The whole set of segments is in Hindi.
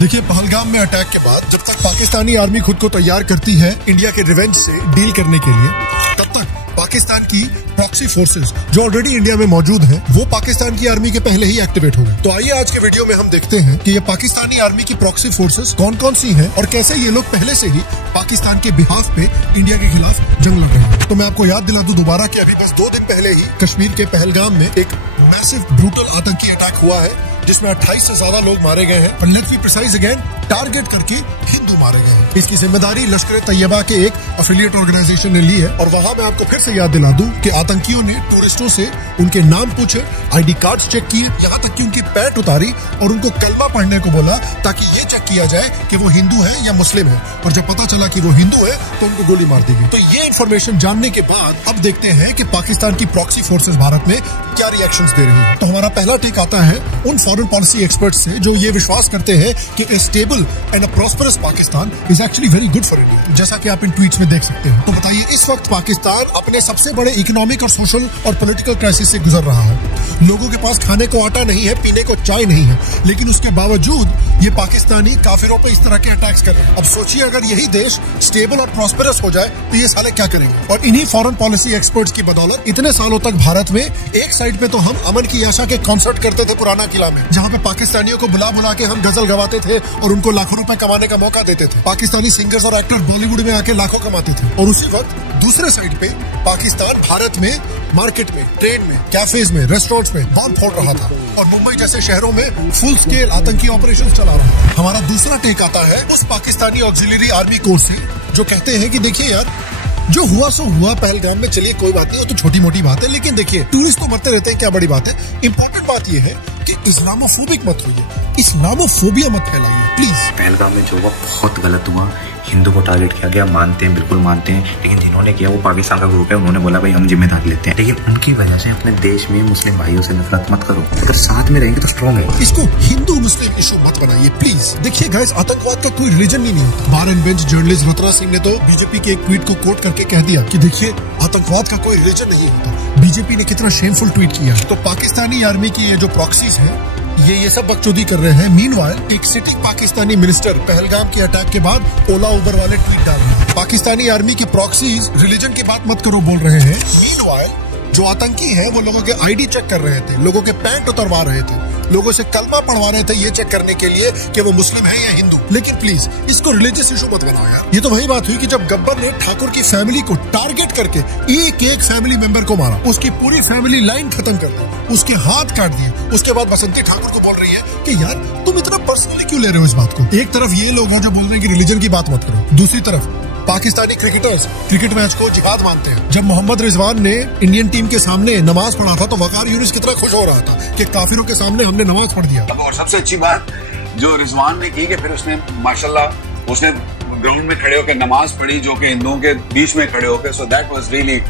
देखिए, पहलगाम में अटैक के बाद जब तक पाकिस्तानी आर्मी खुद को तैयार करती है इंडिया के रिवेंज से डील करने के लिए, तब तक पाकिस्तान की प्रॉक्सी फोर्सेस जो ऑलरेडी इंडिया में मौजूद हैं, वो पाकिस्तान की आर्मी के पहले ही एक्टिवेट हो गए। तो आइए आज के वीडियो में हम देखते हैं कि ये पाकिस्तानी आर्मी की प्रॉक्सी फोर्सेस कौन कौन सी हैं और कैसे ये लोग पहले से ही पाकिस्तान के बिहाफ पे इंडिया के खिलाफ जंग लड़ रहे हैं। तो मैं आपको याद दिला दूं दोबारा कि अभी बस 2 दिन पहले ही कश्मीर के पहलगाम में एक मैसिव ब्रूटल आतंकी अटैक हुआ है, जिसमें 28 से ज्यादा लोग मारे गए हैं। और let's be precise again, target करके हिंदू मारे गए हैं। इसकी जिम्मेदारी लश्कर तैयबा के एक एफिलिएट ऑर्गेनाइजेशन ने ली है। और वहां मैं आपको फिर से याद दिला दूं कि आतंकियों ने टूरिस्टों से उनके नाम पूछे, आईडी कार्ड्स चेक किए, यहाँ तक कि उनकी पैंट उतारी और उनको कलमा पढ़ने को बोला, ताकि ये चेक किया जाए कि वो हिंदू है या मुस्लिम है। और जब पता चला कि वो हिंदू है तो उनको गोली मार दी गई। तो ये इन्फॉर्मेशन जानने के बाद अब देखते हैं कि पाकिस्तान की प्रॉक्सी फोर्सेस भारत में क्या रिएक्शंस दे रही है। तो हमारा पहला टेक आता है उन फॉरेन पॉलिसी एक्सपर्ट से जो ये विश्वास करते हैं कि a stable and a prosperous Pakistan is actually very good for India, जैसा कि आप इन ट्वीट्स में देख सकते हैं। तो बताइए, इस वक्त पाकिस्तान अपने सबसे बड़े इकोनॉमिक और सोशल और पॉलिटिकल क्राइसिस से गुजर रहा है। लोगों के पास खाने को आटा नहीं है, पीने को चाय नहीं है, लेकिन उसके बावजूद ये पाकिस्तानी काफिरों पे इस तरह के अटैक्स कर रहे हैं। अब सोचिए, अगर यही देश स्टेबल और प्रॉस्परस हो जाए तो ये साले क्या करेंगे। और इन्हीं फॉरेन पॉलिसी एक्सपर्ट्स की बदौलत इतने सालों तक भारत में एक साइड पे तो हम अमन की आशा के कॉन्सर्ट करते थे पुराना किला में, जहाँ पे पाकिस्तानियों को बुला बुला के हम गजल गवाते थे और उनको लाखों रुपए कमाने का मौका देते थे। पाकिस्तानी सिंगर्स और एक्टर बॉलीवुड में आके लाखों कमाते थे। और उसी वक्त दूसरे साइड पे पाकिस्तान भारत में मार्केट में, ट्रेन में, कैफेज में, रेस्टोरेंट्स में बॉम्ब फोड़ रहा था और मुंबई जैसे शहरों में फुल स्केल आतंकी ऑपरेशंस चला रहा था। हमारा दूसरा टेक आता है उस पाकिस्तानी ऑक्सिलरी आर्मी कोर्स से जो कहते हैं कि देखिए यार, जो हुआ सो हुआ पहलगाम में, चलिए कोई बात नहीं, वो तो छोटी मोटी बात है, लेकिन देखिए टूरिस्ट तो मरते रहते हैं, क्या बड़ी बात है। इंपॉर्टेंट बात यह है कि इस्लामोफोबिक मत होइए, इस्लामोफोबिया मत फैलाइए प्लीज। पहलगाम में जो हुआ बहुत गलत हुआ, हिंदू को टारगेट किया गया, मानते हैं, बिल्कुल मानते हैं, लेकिन जिन्होंने किया वो पाकिस्तान का ग्रुप है, उन्होंने बोला भाई हम जिम्मेदारी लेते हैं। लेकिन उनकी वजह से अपने देश में मुस्लिम भाइयों से नफरत मत करो, अगर साथ में रहेंगे तो स्ट्रॉन्ग है। इसको हिंदू मुस्लिम इशू मत बनाइए प्लीज। देखिए गाइस, आतंकवाद का कोई रिलीजन ही नहीं होता। Bar and bench journalist Ratna Singh ने तो बीजेपी के एक ट्वीट को कोट करके कह दिया कि देखिए, आतंकवाद का कोई रिलीजन नहीं होता। बीजेपी ने कितना शेमफुल ट्वीट किया। तो पाकिस्तानी आर्मी की ये जो प्रॉक्सीज है, ये सब बकचोदी कर रहे हैं। मीनवाइल एक सिटिंग पाकिस्तानी मिनिस्टर पहलगाम के अटैक के बाद ओला उबर वाले ट्वीट डाल रहे हैं। पाकिस्तानी आर्मी की प्रॉक्सीज रिलीजन की बात मत करो बोल रहे हैं। मीनवाइल जो आतंकी है वो लोगों के आईडी चेक कर रहे थे, लोगों के पैंट उतरवा रहे थे, लोगों से कलमा पढ़वा रहे थे ये चेक करने के लिए कि वो मुस्लिम है या हिंदू। लेकिन प्लीज इसको रिलीजियस इशू मत बनाओ यार। ये तो वही बात हुई कि जब गब्बर ने ठाकुर की फैमिली को टारगेट करके एक एक फैमिली मेंबर को मारा, उसकी पूरी फैमिली लाइन खत्म कर दी, उसके हाथ काट दिए। उसके बाद बसंती ठाकुर को बोल रही है कि यार तुम इतना पर्सनली क्यों ले रहे हो इस बात को। एक तरफ ये लोग हैं जो बोल रहे हैं कि रिलीजन की बात मत करो, दूसरी तरफ पाकिस्तानी क्रिकेटर्स क्रिकेट मैच को जिहाद मानते हैं। जब मोहम्मद रिजवान ने इंडियन टीम के सामने नमाज पढ़ा था तो वकार यूनिस कितना खुश हो रहा था कि काफिरों के सामने हमने नमाज पढ़ दिया। और सबसे अच्छी बात जो रिजवान ने की कि फिर उसने माशाल्लाह उसने ग्राउंड में खड़े होकर नमाज पढ़ी, जो कि हिंदुओं के बीच में खड़े होकर। So that was really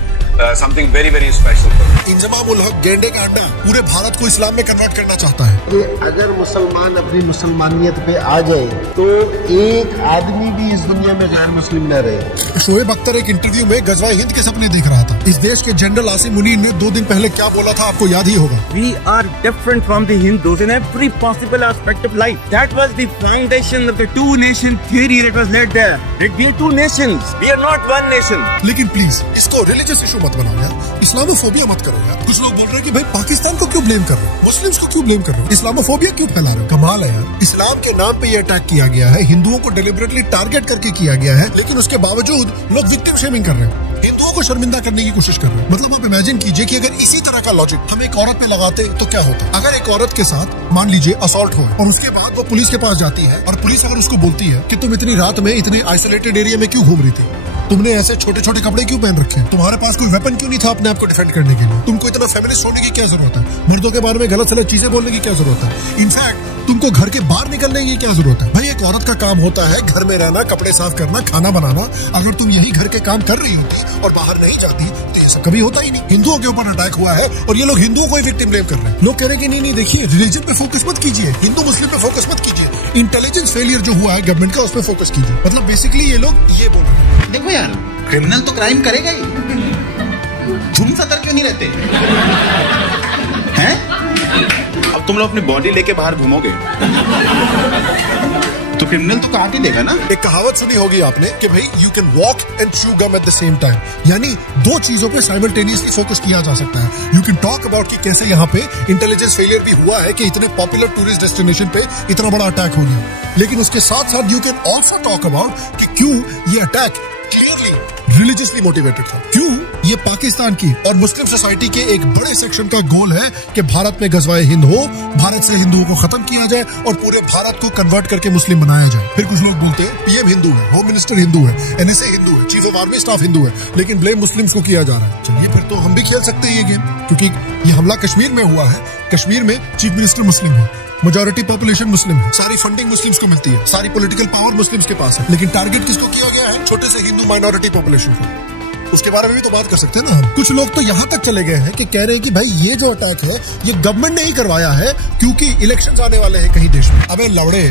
something very very special. Inzamam ul Haq गेंडे का अंडा पूरे भारत को इस्लाम में कन्वर्ट करना चाहता है। कि अगर मुसलमान अपनी मुसलमानियत पे आ जाए तो एक आदमी भी इस दुनिया में गैर मुस्लिम न रहे। शोएब अख्तर एक इंटरव्यू में गजवाए हिंद के सपने देख रहा था। इस देश के जनरल आसिम मुनीर ने 2 दिन पहले क्या बोला था आपको याद ही होगा। We are different from the Hindus in every possible aspect of life. That was the foundation of the two-nation theory that was led there. That we are 2 nations. We are not 1 nation. लेकिन प्लीज इसको रिलीजियस इशू मत बनाओ यार, इस्लामोफोबिया मत करो यार। कुछ लोग बोल रहे हैं कि भाई पाकिस्तान को क्यों ब्लेम कर रहे हो, मुस्लिम्स को क्यों ब्लेम कर रहे हो, इस्लामोफोबिया क्यों फैला रहे हो। कमाल है यार। इस्लाम के नाम पे ये अटैक किया गया है, हिंदुओं को डिलिबरेटली टारगेट करके किया गया है, लेकिन उसके बावजूद लोग विक्टिम शेमिंग कर रहे हैं, हिंदुओं को शर्मिंदा करने की कोशिश कर रहे हैं। मतलब आप इमेजिन कीजिए कि अगर इसी तरह का लॉजिक हम एक औरत पे लगाते तो क्या होता। अगर एक औरत के साथ मान लीजिए असॉल्ट हो और उसके बाद वो पुलिस के पास जाती है और पुलिस अगर उसको बोलती है कि तुम इतनी रात में इतने आइसोलेटेड एरिया में क्यों घूम रही थी, तुमने ऐसे छोटे छोटे कपड़े क्यों पहन रखे, तुम्हारे पास कोई वेपन क्यों नहीं था अपने आप को डिफेंड करने के लिए, तुमको इतना फेमिनिस्ट होने की क्या जरूरत है, मर्दों के बारे में गलत सलत चीजें बोलने की क्या जरूरत है, इनफैक्ट तुमको घर के बाहर निकलने की क्या जरूरत है। भाई एक औरत का काम होता है घर में रहना, कपड़े साफ करना, खाना बनाना। अगर तुम यही घर के काम कर रही होती और बाहर नहीं जाती तो ये सब कभी होता ही नहीं। हिंदुओं के ऊपर अटैक हुआ है और ये लोग हिंदुओं को ही विक्टिम ब्लेम कर रहे हैं। लोग कह रहे हैं कि नहीं देखिए, रिलीजन पे फोकस मत कीजिए, हिंदू मुस्लिम पे फोकस मत कीजिए, इंटेलिजेंस फेलियर जो हुआ है गवर्नमेंट का उस पर फोकस कीजिए। मतलब बेसिकली ये लोग ये बोल रहे हैं। देखो यार, क्रिमिनल तो क्राइम करेगा ही, झूम सतर क्यों नहीं रहते हैं। अब तुम लोग अपनी बॉडी लेके बाहर घूमोगे क्रिमिनल तो काट ही देगा ना। एक कहावत सुनी होगी आपने कि भाई you can walk and chew gum at the same time, यानी दो चीजों पे साइमल्टेनियसली फोकस किया जा सकता है। यू कैन टॉक अबाउट कि कैसे यहाँ पे इंटेलिजेंस फेलियर भी हुआ है कि इतने पॉपुलर टूरिस्ट डेस्टिनेशन पे इतना बड़ा अटैक हो गया, लेकिन उसके साथ साथ you can also talk about कि क्यों ये अटैक क्लियरली रिलीजियसली मोटिवेटेड था, क्यों ये पाकिस्तान की और मुस्लिम सोसाइटी के एक बड़े सेक्शन का गोल है कि भारत में गजवाए हिंद हो, भारत से हिंदुओं को खत्म किया जाए और पूरे भारत को कन्वर्ट करके मुस्लिम बनाया जाए। फिर कुछ लोग बोलते हैं पीएम हिंदू है, होम मिनिस्टर हिंदू है, एनएसए हिंदू है, chief of army staff Hindu है, लेकिन ब्लेम मुस्लिम्स को किया जा रहा है। चलिए फिर तो हम भी खेल सकते हैं ये गेम, क्योंकि ये हमला कश्मीर में हुआ है, कश्मीर में चीफ मिनिस्टर मुस्लिम है, मेजॉरिटी पॉपुलेशन मुस्लिम है, सारी फंडिंग मुस्लिम्स को मिलती है, सारी पॉलिटिकल पावर मुस्लिम्स के पास है, लेकिन टारगेट किसको किया गया है? छोटे से हिंदू माइनॉरिटी पॉपुलेशन को। उसके बारे में भी तो बात कर सकते हैं ना हम। कुछ लोग तो यहाँ तक चले गए हैं कि कह रहे हैं कि भाई ये जो अटैक है ये गवर्नमेंट ने ही करवाया है क्योंकि इलेक्शंस आने वाले हैं कहीं देश में। अबे लौड़े,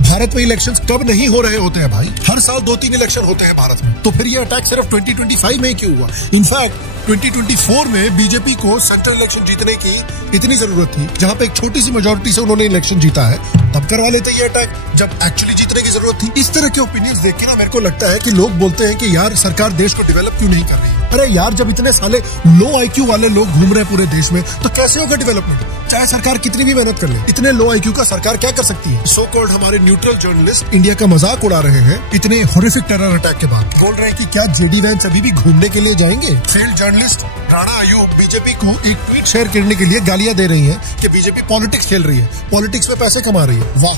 भारत में इलेक्शंस कब नहीं हो रहे होते हैं भाई? हर साल 2-3 इलेक्शन होते हैं भारत में, तो फिर ये अटैक सिर्फ 2025 में क्यों हुआ? इनफैक्ट 2024 में बीजेपी को सेंट्रल इलेक्शन जीतने की इतनी जरूरत थी, जहां पे एक छोटी सी मेजॉरिटी से उन्होंने इलेक्शन जीता है, तब करवा लेते ये अटैक जब एक्चुअली जीतने की जरूरत थी। इस तरह के ओपिनियंस देख के ना मेरे को लगता है कि लोग बोलते हैं कि यार सरकार देश को डेवलप क्यों नहीं कर रही है। अरे यार, जब इतने साले लो आईक्यू वाले लोग घूम रहे हैं पूरे देश में, तो कैसे होगा डेवलपमेंट? चाहे सरकार कितनी भी मेहनत कर ले, इतने लो आईक्यू का सरकार क्या कर सकती है? सो कॉल्ड हमारे न्यूट्रल जर्नलिस्ट इंडिया का मजाक उड़ा रहे हैं इतने हॉरिफिक टेरर अटैक के बाद। बोल रहे हैं कि क्या जेडी वैंस अभी भी घूमने के लिए जाएंगे? Failed journalist Rana Ayub BJP को एक ट्वीट शेयर करने के लिए गालियां दे रही है कि बीजेपी पॉलिटिक्स खेल रही है, पॉलिटिक्स में पैसे कमा रही है। वाह,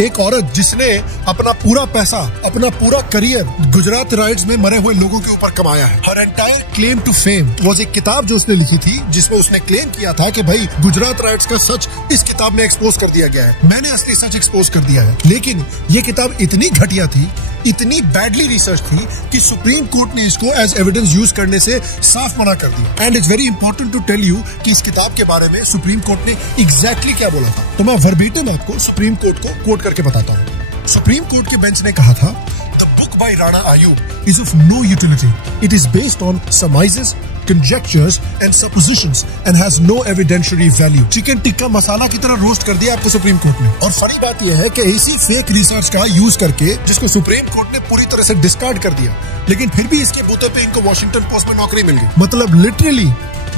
एक औरत जिसने अपना पूरा पैसा, अपना पूरा करियर गुजरात राइट्स में मरे हुए लोगों के ऊपर कमाया है। Her entire claim to fame was एक किताब जो उसने लिखी थी, जिसमें उसने क्लेम किया था कि भाई गुजरात राइट्स का सच इस किताब में एक्सपोज कर दिया गया है, मैंने असली सच एक्सपोज कर दिया है। लेकिन ये किताब इतनी घटिया थी, इतनी बैडली रिसर्च थी कि सुप्रीम कोर्ट ने इसको एज एविडेंस यूज करने से साफ मना कर दिया। And it's very important to tell you कि इस किताब के बारे में सुप्रीम कोर्ट ने एग्जैक्टली क्या बोला था, तो मैं वर्बेटिम आपको सुप्रीम कोर्ट को कोट करके बताता हूँ। सुप्रीम कोर्ट के बेंच ने कहा था, the book by Rana Ayyub is of no utility, it is based on surmises, conjectures and suppositions and has no evidentiary value। Chicken tikka masala की तरह रोस्ट कर दिया आपको सुप्रीम कोर्ट ने। और फनी बात यह है कि इसी फेक रिसर्च का यूज करके, जिसको सुप्रीम कोर्ट ने पूरी तरह से डिस्कार्ड कर दिया, लेकिन फिर भी इसके बूते पे इनको वॉशिंगटन पोस्ट में नौकरी मिल गई। मतलब लिटरली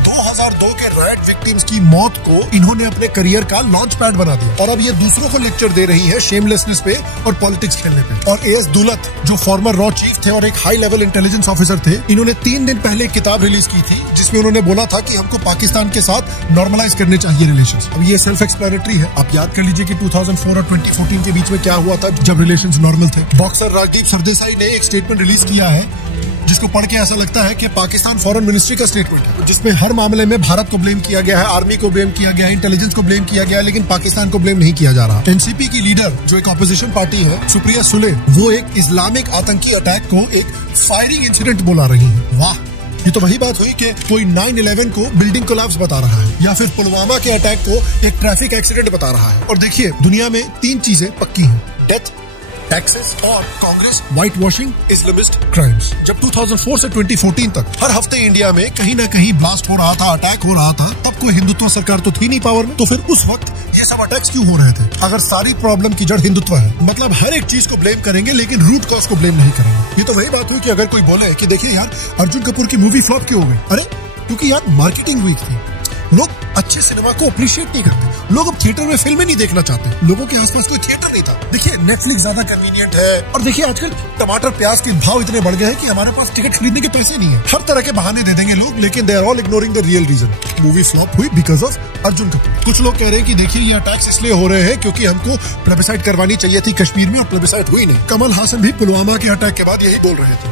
2002 के राइट विक्टिम्स की मौत को इन्होंने अपने करियर का लॉन्च पैड बना दिया, और अब ये दूसरों को लेक्चर दे रही है शेमलेसनेस पे और पॉलिटिक्स खेलने पे। और एएस दुलत जो फॉर्मर रॉ चीफ थे और एक हाई लेवल इंटेलिजेंस ऑफिसर थे, इन्होंने 3 दिन पहले एक किताब रिलीज की थी जिसमें उन्होंने बोला था कि हमको पाकिस्तान के साथ नॉर्मलाइज करने चाहिए रिलेशंस। अब ये सेल्फ एक्सप्लेनेटरी है, आप याद कर लीजिए कि 2004 और 2014 के बीच में क्या हुआ था जब रिलेशंस नॉर्मल थे। बॉक्सर राजदीप सरदेसाई ने एक स्टेटमेंट रिलीज किया है जिसको पढ़ के ऐसा लगता है कि पाकिस्तान फॉरेन मिनिस्ट्री का स्टेटमेंट है, जिसमें हर मामले में भारत को ब्लेम किया गया है, आर्मी को ब्लेम किया गया है, इंटेलिजेंस को ब्लेम किया गया है, लेकिन पाकिस्तान को ब्लेम नहीं किया जा रहा। एनसीपी की लीडर जो एक ऑपोजिशन पार्टी है, सुप्रिया सुले, वो एक इस्लामिक आतंकी अटैक को एक फायरिंग इंसिडेंट बोला रही है। वाह, ये तो वही बात हुई कि कोई 9/11 को बिल्डिंग कोलैप्स बता रहा है या फिर पुलवामा के अटैक को एक ट्रैफिक एक्सीडेंट बता रहा है। और देखिए, दुनिया में 3 चीजें पक्की हैं, डेथ, टैक्सेस और Congress white washing Islamist crimes. जब 2004 से 2014 तक हर हफ्ते इंडिया में कहीं ना कहीं ब्लास्ट हो रहा था, अटैक हो रहा था, तब कोई हिंदुत्व सरकार तो थी नहीं पावर में, तो फिर उस वक्त ये सब अटैक्स क्यों हो रहे थे? अगर सारी प्रॉब्लम की जड़ हिंदुत्व है, मतलब हर एक चीज को ब्लेम करेंगे लेकिन रूट कॉज को ब्लेम नहीं करेंगे। ये तो वही बात हुई कि अगर कोई बोले कि देखिए यार, अर्जुन कपूर की मूवी फ्लॉप क्यों हो गई? अरे क्योंकि यार मार्केटिंग वीक थी, लोग अच्छे सिनेमा को अप्रिशिएट नहीं करते, लोग अब थिएटर में फिल्में नहीं देखना चाहते, लोगों के आसपास कोई थिएटर नहीं था। देखिए, नेटफ्लिक्स ज्यादा कन्वीनियंट है, और देखिए आजकल टमाटर प्याज के भाव इतने बढ़ गए हैं कि हमारे पास टिकट खरीदने के पैसे नहीं है। हर तरह के बहाने दे देंगे लोग, लेकिन they are all ignoring the real reason. Movie flop हुई बिकॉज ऑफ अर्जुन कपूर। कुछ लोग कह रहे हैं कि देखिए ये अटैक्स इसलिए हो रहे हैं क्योंकि हमको प्लेबिसाइट करवानी चाहिए थी कश्मीर में और प्लेबिसाइट हुई नहीं। कमल हासन भी पुलवामा के अटैक के बाद यही बोल रहे थे।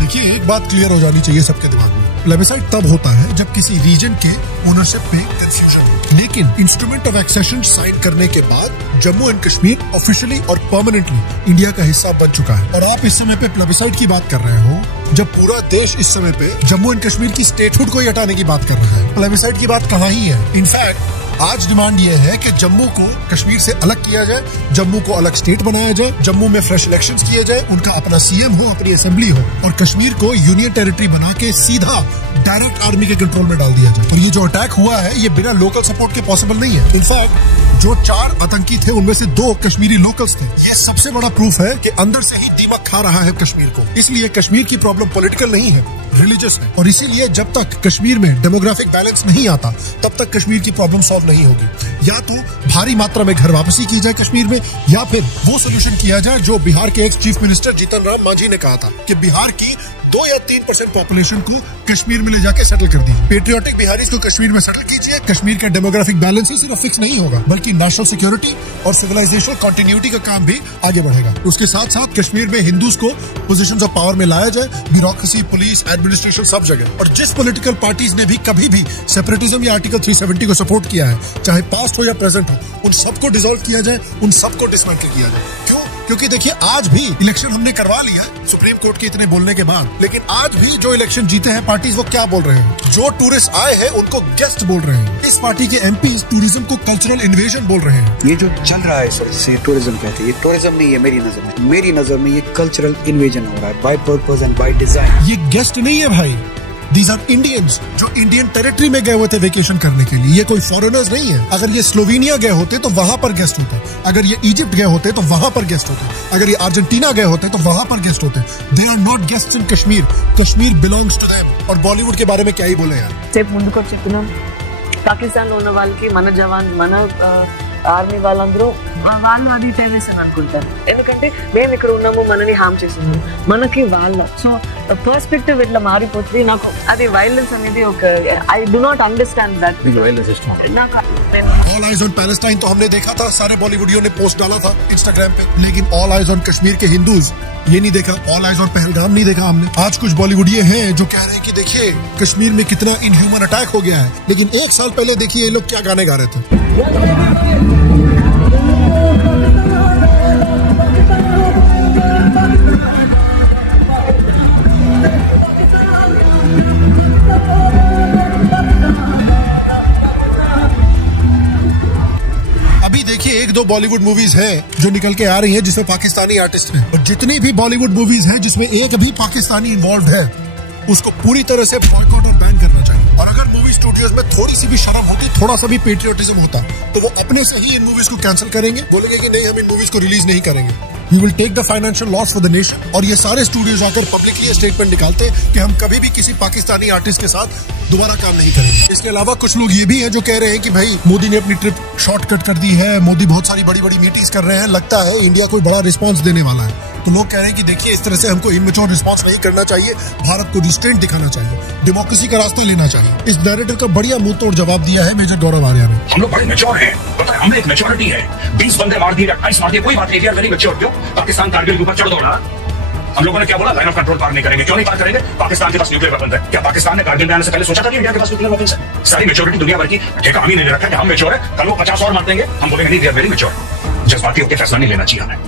देखिए, एक बात क्लियर हो जानी चाहिए सबके दिमाग में, प्लेबिसाइट तब होता है जब किसी रीजन के ओनरशिप पे कंफ्यूजन हो, लेकिन इंस्ट्रूमेंट ऑफ एक्सेशन साइन करने के बाद जम्मू एंड कश्मीर ऑफिशियली और परमानेंटली इंडिया का हिस्सा बन चुका है। और आप इस समय पे प्लेबिसाइट की बात कर रहे हो जब पूरा देश इस समय पे जम्मू एंड कश्मीर की स्टेटहुड को ही हटाने की बात कर रहा है। प्लेबिसाइट की बात कहाँ ही है। इनफैक्ट आज डिमांड ये है कि जम्मू को कश्मीर से अलग किया जाए, जम्मू को अलग स्टेट बनाया जाए, जम्मू में फ्रेश इलेक्शंस किए जाए, उनका अपना सीएम हो, अपनी असेंबली हो और कश्मीर को यूनियन टेरिटरी बना के सीधा डायरेक्ट आर्मी के कंट्रोल में डाल दिया जाए। और ये जो अटैक हुआ है ये बिना लोकल सपोर्ट के पॉसिबल नहीं है। इनफैक्ट जो 4 आतंकी थे उनमें से 2 कश्मीरी लोकल्स थे। ये सबसे बड़ा प्रूफ है कि अंदर से ही दीमक खा रहा है कश्मीर को। इसलिए कश्मीर की प्रॉब्लम पॉलिटिकल नहीं है, रिलीजियस है। और इसीलिए जब तक कश्मीर में डेमोग्राफिक बैलेंस नहीं आता तब तक कश्मीर की प्रॉब्लम सॉल्व नहीं होगी। या तो भारी मात्रा में घर वापसी की जाए कश्मीर में, या फिर वो सोल्यूशन किया जाए जो बिहार के ex chief minister Jitan Ram Manjhi ने कहा था कि बिहार की 2 या 3% पॉपुलेशन को कश्मीर में ले जाके सेटल कर दीजिए। पेट्रियोटिक बिहारीज को कश्मीर में सेटल कीजिए। कश्मीर का डेमोग्राफिक बैलेंस ही सिर्फ फिक्स नहीं होगा बल्कि नेशनल सिक्योरिटी और सिविलाइजेशनल कंटिन्यूटी का काम भी आगे बढ़ेगा। उसके साथ साथ कश्मीर में हिंदूज को पोजीशंस ऑफ पावर में लाया जाए, ब्यूरोक्रेसी, पुलिस, एडमिनिस्ट्रेशन सब जगह। और जिस पॉलिटिकल पार्टीज ने भी कभी भी सेपरेटिज्म या आर्टिकल 370 को सपोर्ट किया है, चाहे पास्ट हो या प्रेजेंट हो, उन सबको डिसॉल्व किया जाए, उन सबको डिसमेंटल किया जाए। क्यों? क्योंकि देखिए आज भी इलेक्शन हमने करवा लिया सुप्रीम कोर्ट के इतने बोलने के बाद, लेकिन आज भी जो इलेक्शन जीते हैं पार्टीज वो क्या बोल रहे हैं? जो टूरिस्ट आए हैं उनको गेस्ट बोल रहे हैं। इस पार्टी के एमपीज टूरिज्म को कल्चरल इन्वेजन बोल रहे हैं। ये जो चल रहा है सर, जिसे टूरिज्म कहते हैं, ये टूरिज्म नहीं है मेरी नजर में ये कल्चरल इन्वेजन हो रहा है by purpose and by design. ये गेस्ट नहीं है भाई, दीज आर इंडियंस जो इंडियन टेरिटरी में गए हुए थे वेकेशन करने के लिए। ये कोई फॉरेनर्स नहीं है। अगर ये स्लोवेनिया गए होते तो वहां पर गेस्ट होते, अगर ये इजिप्ट गए होते तो वहां पर गेस्ट होते, अगर ये अर्जेंटीना गए होते तो वहां पर गेस्ट होते। They are not guests in Kashmir, Kashmir belongs to them. और बॉलीवुड के बारे में क्या ही बोले यार। సేపు ముందుకు చెప్పిన పాకిస్తాన్లో ఉన్న వాళ్ళకి మన జవాన్ మన ఆర్మీ వాళ్ళందరూ వాళ్ళు అది టెర్రరిస్ట్ అని అనుకుంటారు. ఎందుకంటే మేము ఇక్కడ ఉన్నాము, మనని హామ్ చేస్తున్నాము, మనకి వాళ్ళ సో పర్స్పెక్టివ్ ఇట్లా మారిపోతుంది. నాకు అది వైలెన్స్ అనేది ఒక I do not understand that violence system. All eyes on Palestine तो हमने देखा था, सारे बॉलीवुडियों ने पोस्ट डाला था इंस्टाग्राम पे, लेकिन ऑल आइज ऑन कश्मीर के हिंदूज ये नहीं देखा। ऑल आइज ऑन पहलगाम नहीं देखा हमने। आज कुछ बॉलीवुडिये हैं जो कह रहे हैं कि देखिए कश्मीर में कितना इनह्यूमन अटैक हो गया है, लेकिन 1 साल पहले देखिए ये लोग क्या गाने गा रहे थे। देखिए 1-2 बॉलीवुड मूवीज हैं जो निकल के आ रही हैं जिसमें पाकिस्तानी आर्टिस्ट हैं, और जितनी भी बॉलीवुड मूवीज हैं जिसमें एक भी पाकिस्तानी इन्वॉल्व है उसको पूरी तरह से बॉयकॉट और बैन करना चाहिए। और अगर मूवी स्टूडियोज में थोड़ी सी भी शर्म होती, थोड़ा सा भी पेट्रियोटिज्म होता, तो वो अपने से ही इन मूवीज को कैंसिल करेंगे, बोलेंगे कि नहीं हम इन मूवीज को रिलीज नहीं करेंगे। We will take the financial loss for the nation। और ये सारे स्टूडियोज आकर पब्लिकली स्टेटमेंट निकालते कि हम कभी भी किसी पाकिस्तानी आर्टिस्ट के साथ दोबारा काम नहीं करेंगे। इसके अलावा कुछ लोग ये भी हैं जो कह रहे हैं कि भाई मोदी ने अपनी ट्रिप शॉर्टकट कर दी है, मोदी बहुत सारी बड़ी बड़ी मीटिंग्स कर रहे हैं, लगता है इंडिया कोई बड़ा रिस्पॉन्स देने वाला है। तो लोग कह रहे हैं कि देखिए इस तरह से हमको इमेच्योर रिस्पॉन्स नहीं करना चाहिए, भारत को रिस्ट्रेंट दिखाना चाहिए, डेमोक्रेसी का रास्ता लेना चाहिए। इस नैरेटिव का बढ़िया मुंह तोड़ जवाब दिया है मेजर गौरव आर्या ने। हम लोग बड़े मैच्योर हैं, हमें एक मैच्योरिटी है। 20 बंदे मार दिए, 28 मार दिए, कोई बात नहीं, वी आर वेरी मैच्योर। क्यों? पाकिस्तान कारगिल के ऊपर चढ़ दौड़ा, हम लोगों ने क्या बोला? लाइन ऑफ कंट्रोल पार नहीं करेंगे। क्यों नहीं पार करेंगे? पाकिस्तान के पास न्यूक्लियर वेपन है। क्या पाकिस्तान ने कारगिल में आने से पहले सोचा था कि इंडिया के पास न्यूक्लियर वेपन है? सारी मैच्योरिटी दुनिया भर की ठेका हम ही नहीं रखा कि हम मैच्योर है, कल वो 50 और मार देंगे, हम बोलेंगे नहीं वी आर वेरी मैच्योर। जज्बाती होकर फैसला नहीं लेना चाहिए हमें।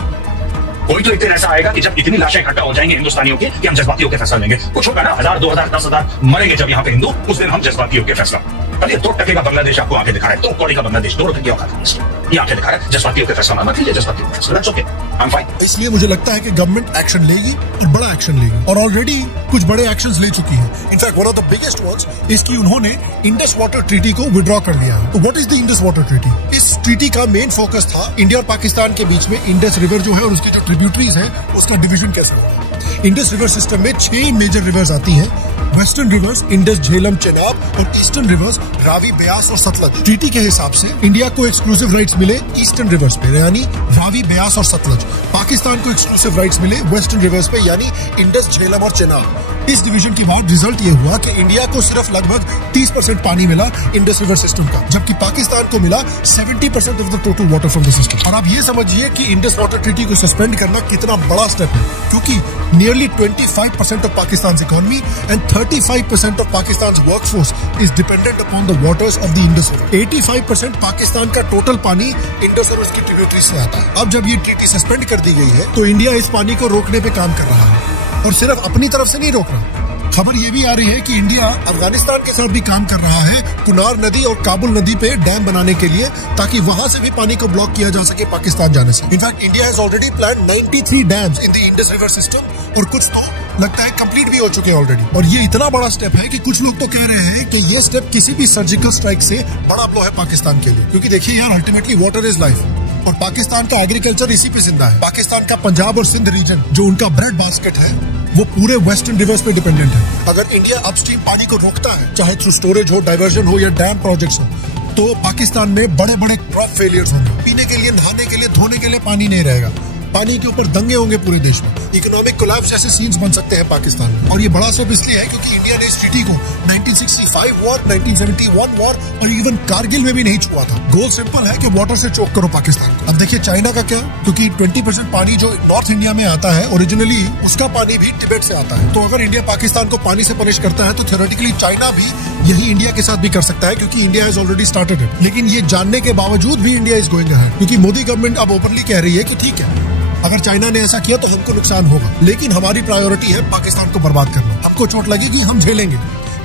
कोई तो एक दिन ऐसा आएगा कि जब इतनी लाशें इकट्ठा हो जाएंगी हिंदुस्तानियों की कि हम जज्बाती होकर फैसला लेंगे। कुछ होगा ना, 1000, 2000, 10,000 मरेंगे जब यहाँ पे हिंदू, उस दिन हम जज्बाती होकर फैसला। कल ये 2 टके का बांग्लादेश आपको आके दिखा रहा है, 2 कौड़ी का बांग्लादेश, 2 रुपए की औकात है, ये आके दिखा रहा है। जज्बाती होकर फैसला मत लीजिए, जज्बाती होकर फैसला, that's okay, I am fine. इसलिए मुझे लगता है कि गवर्नमेंट एक्शन लेगी और बड़ा एक्शन लेगी, और ऑलरेडी कुछ बड़े एक्शंस ले चुकी है। In fact one of the biggest ones is कि उन्होंने इंडस वाटर ट्रीटी को विड्रॉ कर लिया है। तो what is the Indus water treaty? इस ट्रीटी का मेन फोकस था इंडिया और पाकिस्तान के बीच में इंडस रिवर जो है और उसके जो ट्रिब्यूटरीज हैं उसका डिवीजन कैसे होगा। इंडस रिवर सिस्टम में 6 मेजर रिवर्स आती हैं, western rivers Indus, Jhelum, Chenab, और ईस्टर्न रिवर्स रावी, ब्यास और सतलज। ट्रीटी के हिसाब से इंडिया को एक्सक्लूसिव राइट्स मिले ईस्टर्न रिवर्स पे यानी रावी, ब्यास और सतलज। पाकिस्तान को एक्सक्लूसिव राइट्स मिले वेस्टर्न रिवर्स पे यानी इंडस, झेलम और चेनाब। इस डिवीजन के बाद रिजल्ट ये हुआ कि इंडिया को सिर्फ लगभग 30% पानी मिला इंडस रिवर सिस्टम का, जबकि पाकिस्तान को मिला 70% of the total water from the system. और आप ये समझिए कि इंडस वाटर ट्रीटी को सस्पेंड करना कितना बड़ा स्टेप है, क्योंकि nearly 25% of Pakistan economy and 35% of Pakistan workforce is dependent upon the waters of the Indus river. 85% Pakistan का टोटल पानी इंडस और उसकी ट्रिब्यूटरी से आता है। अब जब ये ट्रीटी सस्पेंड कर दी गई है तो इंडिया इस पानी को रोकने पे काम कर रहा है, और सिर्फ अपनी तरफ से नहीं रोक रहा, खबर ये भी आ रही है कि इंडिया अफगानिस्तान के साथ भी काम कर रहा है कुनार नदी और काबुल नदी पे डैम बनाने के लिए, ताकि वहां से भी पानी को ब्लॉक किया जा सके पाकिस्तान जाने से। In fact India has already planned 93 dams in the Indus river system, और कुछ तो लगता है कंप्लीट भी हो चुके हैं ऑलरेडी। और ये इतना बड़ा स्टेप है कि कुछ लोग तो कह रहे हैं कि ये स्टेप किसी भी सर्जिकल स्ट्राइक से बड़ा ब्लो है पाकिस्तान के लिए, क्योंकि देखिए यार, अल्टीमेटली वाटर इज लाइफ और पाकिस्तान का एग्रीकल्चर इसी पे जिंदा है। पाकिस्तान का पंजाब और सिंध रीजन जो उनका ब्रेड बास्केट है वो पूरे वेस्टर्न रिवर्स पे डिपेंडेंट है। अगर इंडिया अपस्ट्रीम पानी को रोकता है, चाहे थ्रू स्टोरेज हो, डाइवर्जन हो या डैम प्रोजेक्ट्स हो, तो पाकिस्तान में बड़े बड़े क्रॉप फेलियर्स होंगे। पीने के लिए, नहाने के लिए, धोने के लिए पानी नहीं रहेगा। पानी के ऊपर दंगे होंगे पूरे देश में। इकोनॉमिक कोलैप्स जैसे सीन्स बन सकते हैं पाकिस्तान में। और ये बड़ा स्टेप इसलिए है क्योंकि इंडिया ने इस ट्रीटी को 1965 वॉर, 1971 वॉर और इवन कारगिल में भी नहीं छुआ था। गोल सिंपल है कि वाटर से चोक करो पाकिस्तान को। अब देखिए चाइना का क्या, क्योंकि 20% पानी जो नॉर्थ इंडिया में आता है ओरिजिनली, उसका पानी भी तिब्बत से आता है। तो अगर इंडिया पाकिस्तान को पानी से पनिश करता है तो थ्योरेटिकली चाइना भी यही इंडिया के साथ भी कर सकता है, क्योंकि India has already started it. लेकिन ये जानने के बावजूद भी इंडिया इज गोइंग अहेड, क्योंकि मोदी गवर्नमेंट अब ओपनली कह रही है कि ठीक है, अगर चाइना ने ऐसा किया तो हमको नुकसान होगा, लेकिन हमारी प्रायोरिटी है पाकिस्तान को बर्बाद करना। हमको चोट लगेगी, हम झेलेंगे,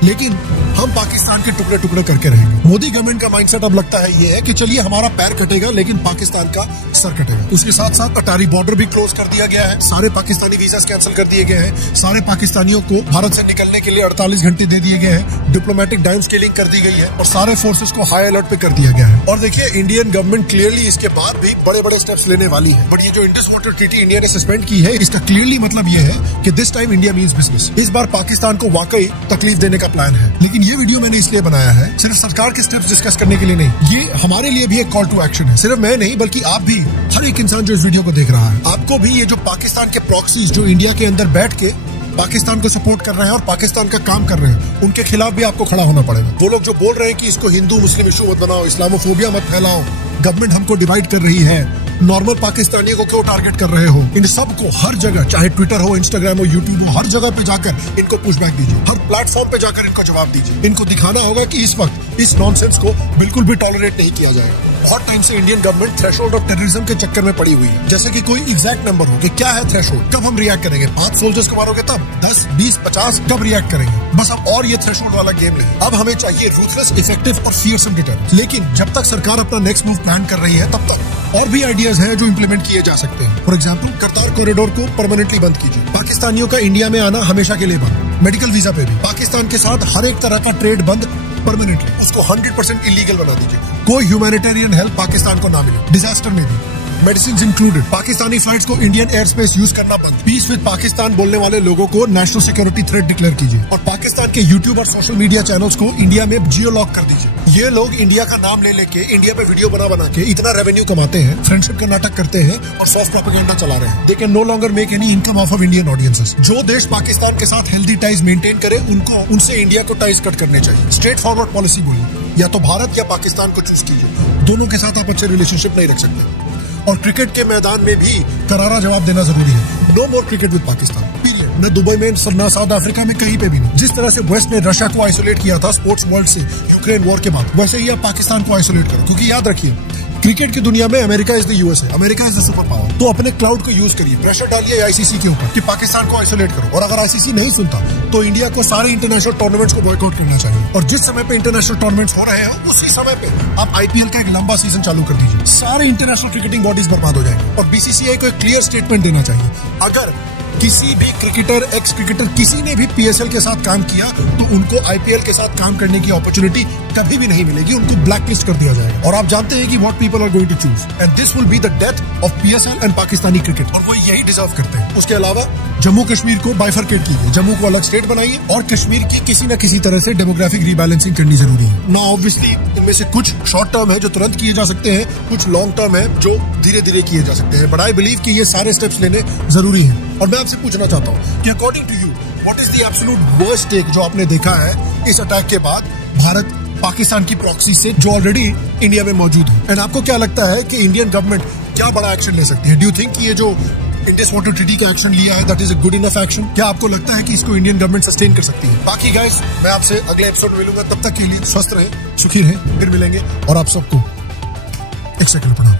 लेकिन हम पाकिस्तान के टुकड़े टुकड़े करके रहेंगे। मोदी गवर्नमेंट का माइंडसेट अब लगता है ये है कि चलिए हमारा पैर कटेगा लेकिन पाकिस्तान का सर कटेगा। उसके साथ साथ अटारी बॉर्डर भी क्लोज कर दिया गया है, सारे पाकिस्तानी वीजा कैंसिल कर दिए गए हैं, सारे पाकिस्तानियों को भारत से निकलने के लिए 48 घंटे दे दिए गए हैं, डिप्लोमेटिक डाउन स्केलिंग कर दी गई है और सारे फोर्सेस को हाई अलर्ट पे कर दिया गया है। और देखिए इंडियन गवर्नमेंट क्लियरली इसके बाद भी बड़े बड़े स्टेप्स लेने वाली है। बट ये जो इंडस वाटर ट्रीटी इंडिया ने सस्पेंड की है, इसका क्लियरली मतलब ये है कि this time India means business. इस बार पाकिस्तान को वाकई तकलीफ देने का प्लान है। लेकिन ये वीडियो मैंने इसलिए बनाया है सिर्फ सरकार के स्टेप्स डिस्कस करने के लिए नहीं, ये हमारे लिए भी एक कॉल टू एक्शन है। सिर्फ मैं नहीं बल्कि आप भी, हर एक इंसान जो इस वीडियो को देख रहा है, आपको भी ये जो पाकिस्तान के प्रॉक्सीज जो इंडिया के अंदर बैठ के पाकिस्तान को सपोर्ट कर रहे हैं और पाकिस्तान का काम कर रहे हैं, उनके खिलाफ भी आपको खड़ा होना पड़ेगा। वो लोग जो बोल रहे हैं कि इसको हिंदू मुस्लिम इशू मत बनाओ, इस्लामोफोबिया मत फैलाओ, गवर्नमेंट हमको डिवाइड कर रही है, नॉर्मल पाकिस्तानियों को क्यों टारगेट कर रहे हो, इन सबको हर जगह, चाहे ट्विटर हो, इंस्टाग्राम हो, यूट्यूब हो, हर जगह पे जाकर इनको पुशबैक दीजिए, हर प्लेटफॉर्म पे जाकर इनको जवाब दीजिए। इनको दिखाना होगा कि इस वक्त इस नॉनसेंस को बिल्कुल भी टॉलरेट नहीं किया जाएगा। बहुत टाइम से Indian government threshold of terrorism के चक्कर में पड़ी हुई है, जैसे कि कोई एग्जैक्ट नंबर हो कि क्या है थ्रेशोल्ड, कब हम रिएक्ट करेंगे, 5 सोल्जर्स को मारोगे तब, 10, 20, 50 कब रिएक्ट करेंगे। बस अब और ये थ्रेशोल्ड वाला गेम नहीं, अब हमें चाहिए रूथलेस, इफेक्टिव और फियरसम डिटरेंस। लेकिन जब तक सरकार अपना नेक्स्ट मूव प्लान कर रही है, तब तक और भी आइडियाज हैं जो इंप्लीमेंट किए जा सकते हैं। फॉर एग्जाम्पल, करतार कॉरिडोर को परमानेंटली बंद कीजिए, पाकिस्तानियों का इंडिया में आना हमेशा के लिए बंद, मेडिकल वीजा पे भी पाकिस्तान के साथ हर एक तरह का ट्रेड बंद परमानेंटली, उसको 100% इलीगल बना दीजिए, कोई ह्यूमैनिटेरियन हेल्प पाकिस्तान को ना मिले, डिजास्टर में भी, मेडिसिन इंक्लूडेड। पाकिस्तानी फ्लाइट्स को इंडियन एयर स्पेस यूज करना बंद, पीस विद पाकिस्तान बोलने वाले लोगों को नेशनल सिक्योरिटी थ्रेट डिक्लेयर कीजिए और पाकिस्तान के यूट्यूब और सोशल मीडिया चैनल्स को इंडिया में जियो लॉक कर दीजिए। ये लोग इंडिया का नाम ले लेके इंडिया पे वीडियो बना के इतना रेवेन्यू कमाते हैं, फ्रेंडशिप का नाटक करते हैं और सॉफ्ट प्रोपेगेंडा चला रहे हैं। They can no longer make any income off of Indian audiences. जो देश पाकिस्तान के साथ हेल्दी टाइज मेंटेन करे, उनको उनसे इंडिया को टाइज कट करने चाहिए। स्ट्रेट फॉरवर्ड पॉलिसी बोलिए, या तो भारत या पाकिस्तान को चूज कीजिए, दोनों के साथ आप अच्छे रिलेशनशिप नहीं रख सकते। और क्रिकेट के मैदान में भी करारा जवाब देना जरूरी है। No more cricket with Pakistan, period. न दुबई में, न साउथ अफ्रीका में, कहीं पे भी नहीं। जिस तरह से वेस्ट ने रशिया को आइसोलेट किया था स्पोर्ट्स वर्ल्ड से यूक्रेन वॉर के बाद, वैसे ही आप पाकिस्तान को आइसोलेट करो। क्योंकि याद रखिए, क्रिकेट की दुनिया में America is the USA, America is the super power. तो अपने क्लाउड को यूज करिए, प्रेशर डालिए आईसीसी के ऊपर कि पाकिस्तान को आइसोलेट करो। और अगर आईसीसी नहीं सुनता तो इंडिया को सारे इंटरनेशनल टूर्नामेंट्स को बॉयकॉट करना चाहिए। और जिस समय पे इंटरनेशनल टूर्नामेंट्स हो रहे हो, उसी समय पे आप आईपीएल का एक लंबा सीजन चालू कर दीजिए, सारे इंटरनेशनल क्रिकेटिंग बॉडीज बर्बाद हो जाएंगे। और बीसीसीआई को एक क्लियर स्टेटमेंट देना चाहिए, अगर किसी भी क्रिकेटर, एक्स क्रिकेटर, किसी ने भी पीएसएल के साथ काम किया तो उनको आईपीएल के साथ काम करने की अपॉर्चुनिटी कभी भी नहीं मिलेगी, उनको ब्लैकलिस्ट कर दिया जाएगा। और आप जानते हैं कि what people are going to choose, and this will be the death of PSL and Pakistani cricket, और वो यही डिजर्व करते हैं। उसके अलावा जम्मू कश्मीर को बाइफरकेट कीजिए, जम्मू को अलग स्टेट बनाइए और कश्मीर की किसी न किसी तरह से डेमोग्राफिक रीबैलेंसिंग करनी जरूरी है। ना ऑब्वियसली इनमें से कुछ शॉर्ट टर्म है जो तुरंत किए जा सकते हैं, कुछ लॉन्ग टर्म है जो धीरे धीरे किए जा सकते हैं, बट आई बिलीव कि ये सारे स्टेप्स लेने जरूरी हैं। और मैं आपसे पूछना चाहता हूँ कि according to you what is the absolute worst take जो आपने देखा है इस अटैक के बाद भारत पाकिस्तान की प्रॉक्सी से जो ऑलरेडी इंडिया में मौजूद है, एंड आपको क्या लगता है कि इंडियन गवर्नमेंट क्या बड़ा एक्शन ले सकती है? डू यू थिंक ये जो इंडस वाटर ट्रीटी का एक्शन लिया है that is a good enough action? क्या आपको लगता है कि इसको इंडियन गवर्नमेंट सस्टेन कर सकती है? बाकी गाइस, मैं आपसे अगले एपिसोड में मिलूंगा, तब तक के लिए स्वस्थ रहे, सुखी रहे, फिर मिलेंगे। और आप सबको एक सेकंड प्रणाम।